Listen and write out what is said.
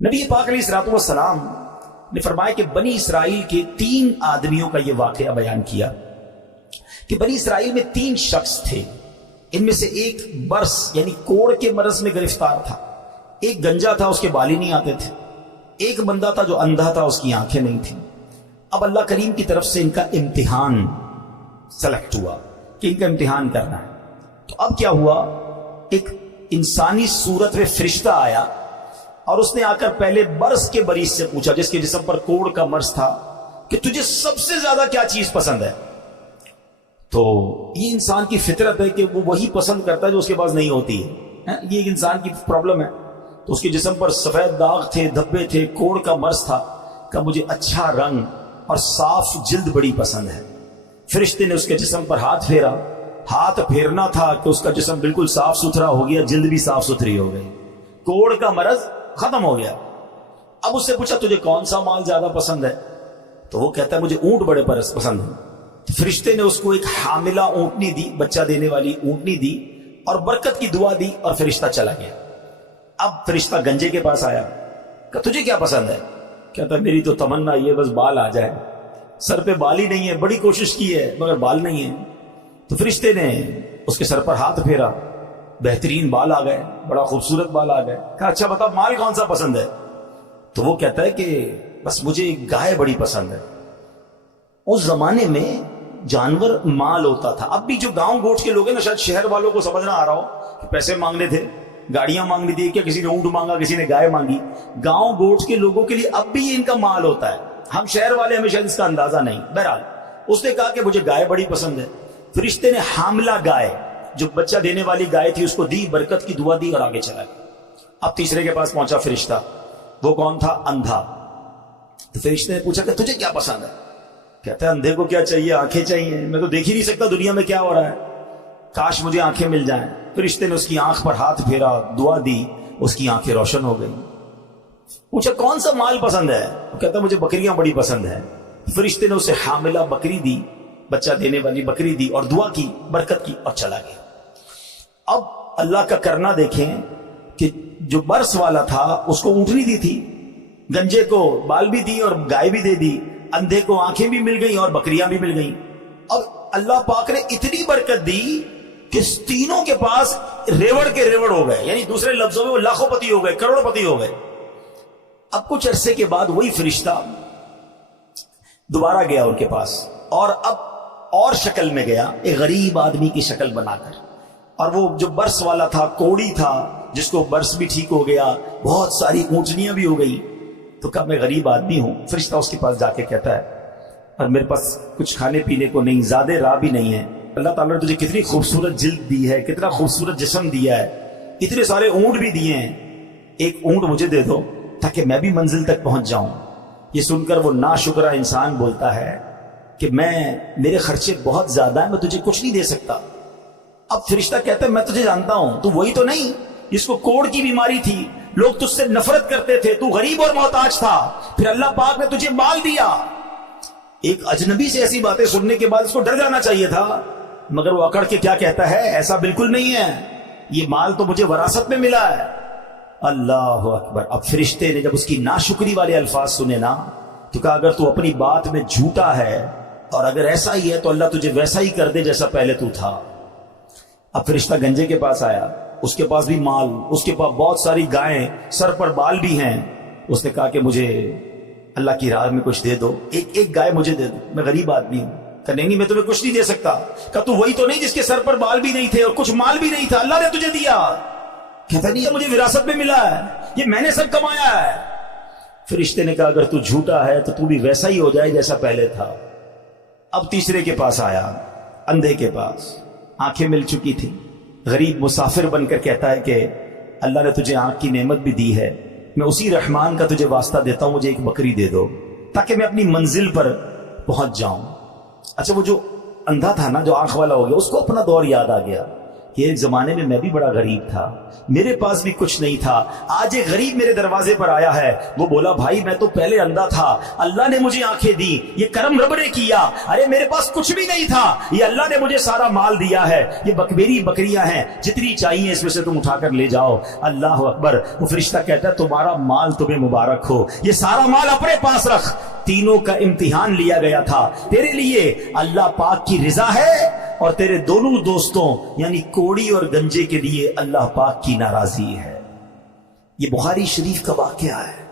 नबी पाक अलैहिस्सलाम ने फरमाया कि बनी इसराइल के 3 आदमियों का यह वाकया बयान किया कि बनी इसराइल में 3 शख्स थे। इनमें से एक बर्स यानी कोड़ के मरज में गिरफ्तार था, एक गंजा था उसके बाल ही नहीं आते थे, एक बंदा था जो अंधा था उसकी आंखें नहीं थी। अब अल्लाह करीम की तरफ से इनका इम्तिहान सेलेक्ट हुआ कि इनका इम्तिहान करना है। तो अब क्या हुआ, एक इंसानी सूरत में फरिश्ता आया और उसने आकर पहले बर्स के मरीज से पूछा जिसके जिस्म पर कोड़ का मर्ज था कि तुझे सबसे ज्यादा क्या चीज पसंद है। तो ये इंसान की फितरत है कि वो वही पसंद करता है जो उसके पास नहीं होती है। ये एक इंसान की प्रॉब्लम है। तो उसके जिस्म पर सफेद दाग थे, धब्बे थे, कोड़ का मर्ज था कि मुझे अच्छा रंग और साफ जिल्द बड़ी पसंद है। फरिश्ते ने उसके जिस्म पर हाथ फेरा, हाथ फेरना था कि उसका जिस्म बिल्कुल साफ सुथरा हो गया, जिल्द भी साफ सुथरी हो गई, कोड़ का मर्ज खत्म हो गया। अब उससे पूछा तुझे कौन सा माल ज्यादा पसंद है, तो वो कहता है मुझे ऊंट बड़े पसंद है। तो फरिश्ते ने उसको एक हामिला ऊंटनी दी, बच्चा देने वाली ऊंटनी दी और बरकत की दुआ दी और फरिश्ता चला गया। अब फरिश्ता गंजे के पास आया, कहा तुझे क्या पसंद है? कहता मेरी तो तमन्ना ये बस बाल आ जाए, सर पे बाल ही नहीं है, बड़ी कोशिश की है मगर बाल नहीं है। तो फरिश्ते ने उसके सर पर हाथ फेरा, बेहतरीन बाल आ गए, बड़ा खूबसूरत बाल आ गए। कहा अच्छा बता माल कौन सा पसंद है? तो वो कहता है कि बस मुझे गाय बड़ी पसंद है। उस जमाने में जानवर माल होता था। अब भी जो गांव गोठ के लोग हैं ना, शायद शहर वालों को समझ ना आ रहा हो कि पैसे मांगने थे, गाड़ियां मांगनी थी, क्या किसी ने ऊंट मांगा, किसी ने गाय मांगी। गांव गोठ के लोगों के लिए अब भी ये इनका माल होता है। हम शहर वाले हमें शायद इसका अंदाजा नहीं। बहरहाल उसने कहा कि मुझे गाय बड़ी पसंद है। फरिश्ते ने हामला गाय, जो बच्चा देने वाली गाय थी, उसको दी, बरकत की दुआ दी और आगे चला गया। अब तीसरे के पास पहुंचा फरिश्ता, वो कौन था? अंधा। तो फरिश्ते ने पूछा कि तुझे क्या पसंद है? कहता है अंधे को क्या चाहिए, आंखें चाहिए, मैं तो देख ही नहीं सकता दुनिया में क्या हो रहा है, काश मुझे आंखें मिल जाएं। फरिश्ते ने उसकी आंख पर हाथ फेरा, दुआ दी, उसकी आंखें रोशन हो गई। पूछा कौन सा माल पसंद है? तो कहता मुझे बकरियां बड़ी पसंद है। फरिश्ते ने उसे हामिला बकरी दी, बच्चा देने वाली बकरी दी और दुआ की, बरकत की और चला गया। अब अल्लाह का करना देखें कि जो बर्स वाला था उसको ऊँटनी दी थी, गंजे को बाल भी दी और गाय भी दे दी, अंधे को आंखें भी मिल गई और बकरियां भी मिल गई। अब अल्लाह पाक ने इतनी बरकत दी कि तीनों के पास रेवड़ के रेवड़ हो गए, यानी दूसरे लफ्जों में वो लाखोंपति हो गए, करोड़पति हो गए। अब कुछ अरसे के बाद वही फरिश्ता दोबारा गया उनके पास और अब और शक्ल में गया, एक गरीब आदमी की शक्ल बनाकर। और वो जो बर्स वाला था, कोड़ी था, जिसको बर्स भी ठीक हो गया, बहुत सारी ऊंटनियां भी हो गई। तो कब मैं गरीब आदमी हूं, फरिश्ता उसके पास जाके कहता है और मेरे पास कुछ खाने पीने को नहीं, ज्यादा राह भी नहीं है। अल्लाह ताला ने तुझे कितनी खूबसूरत जिल्द दी है, कितना खूबसूरत जिस्म दिया है, इतने सारे ऊंट भी दिए हैं, एक ऊंट मुझे दे दो ताकि मैं भी मंजिल तक पहुंच जाऊं। ये सुनकर वो नाशुक्रा इंसान बोलता है कि मेरे खर्चे बहुत ज्यादा है, मैं तुझे कुछ नहीं दे सकता। अब फरिश्ता कहता है मैं तुझे जानता हूं, तू वही तो नहीं जिसको कोड़ की बीमारी थी, लोग तुझसे नफरत करते थे, तू गरीब और मोहताज था, फिर अल्लाह पाक ने तुझे माल दिया। एक अजनबी से ऐसी बातें सुनने के बाद उसको डर जाना चाहिए था, मगर वो अकड़ के क्या कहता है, ऐसा बिल्कुल नहीं है, ये माल तो मुझे वरासत में मिला है। अल्लाह अकबर। अब फरिश्ते ने जब उसकी नाशुक्री वाले अल्फाज सुने ना, तो कहा अगर तू अपनी बात में झूठा है और अगर ऐसा ही है तो अल्लाह तुझे वैसा ही कर दे जैसा पहले तू था। अब फरिश्ता गंजे के पास आया, उसके पास भी माल, उसके पास बहुत सारी गायें, सर पर बाल भी हैं। उसने कहा कि मुझे अल्लाह की राह में कुछ दे दो, एक गाय मुझे दे दो, मैं गरीब आदमी हूं। कहेंगी मैं तुम्हें कुछ नहीं दे सकता। कहा तू वही तो नहीं जिसके सर पर बाल भी नहीं थे और कुछ माल भी नहीं था, अल्लाह ने तुझे दिया। कहता नहीं मुझे विरासत में मिला है, ये मैंने सब कमाया है। फरिश्ते ने कहा अगर तू झूठा है तो तू भी वैसा ही हो जाए जैसा पहले था। अब तीसरे के पास आया, अंधे के पास, आंखें मिल चुकी थी, गरीब मुसाफिर बनकर कहता है कि अल्लाह ने तुझे आंख की नेमत भी दी है, मैं उसी रहमान का तुझे वास्ता देता हूं, मुझे एक बकरी दे दो ताकि मैं अपनी मंजिल पर पहुंच जाऊं। अच्छा वो जो अंधा था ना, जो आंख वाला हो गया, उसको अपना दौर याद आ गया کہ ایک زمانے میں میں بھی بڑا غریب تھا, میرے پاس بھی کچھ نہیں تھا, آج ایک غریب میرے دروازے پر آیا ہے. وہ بولا بھائی میں تو پہلے اندھا تھا, اللہ نے مجھے آنکھیں دی, یہ کرم رب نے کیا. ارے میرے پاس کچھ بھی نہیں تھا, یہ اللہ نے مجھے سارا مال دیا ہے, یہ میری بکریاں ہیں, جتنی چاہیے اس میں سے تم اٹھا کر لے جاؤ. اللہ اکبر. وہ فرشتہ کہتا ہے تمہارا مال تمہیں مبارک ہو, یہ سارا مال اپنے پاس رکھ. تینوں کا امتحان لیا گیا تھا, تیرے لیے اللہ پاک کی رضا ہے اور تیرے دونوں دوستوں یعنی کوڑی اور گنجے کے لیے اللہ پاک کی ناراضی ہے. یہ بخاری شریف کا واقعہ ہے.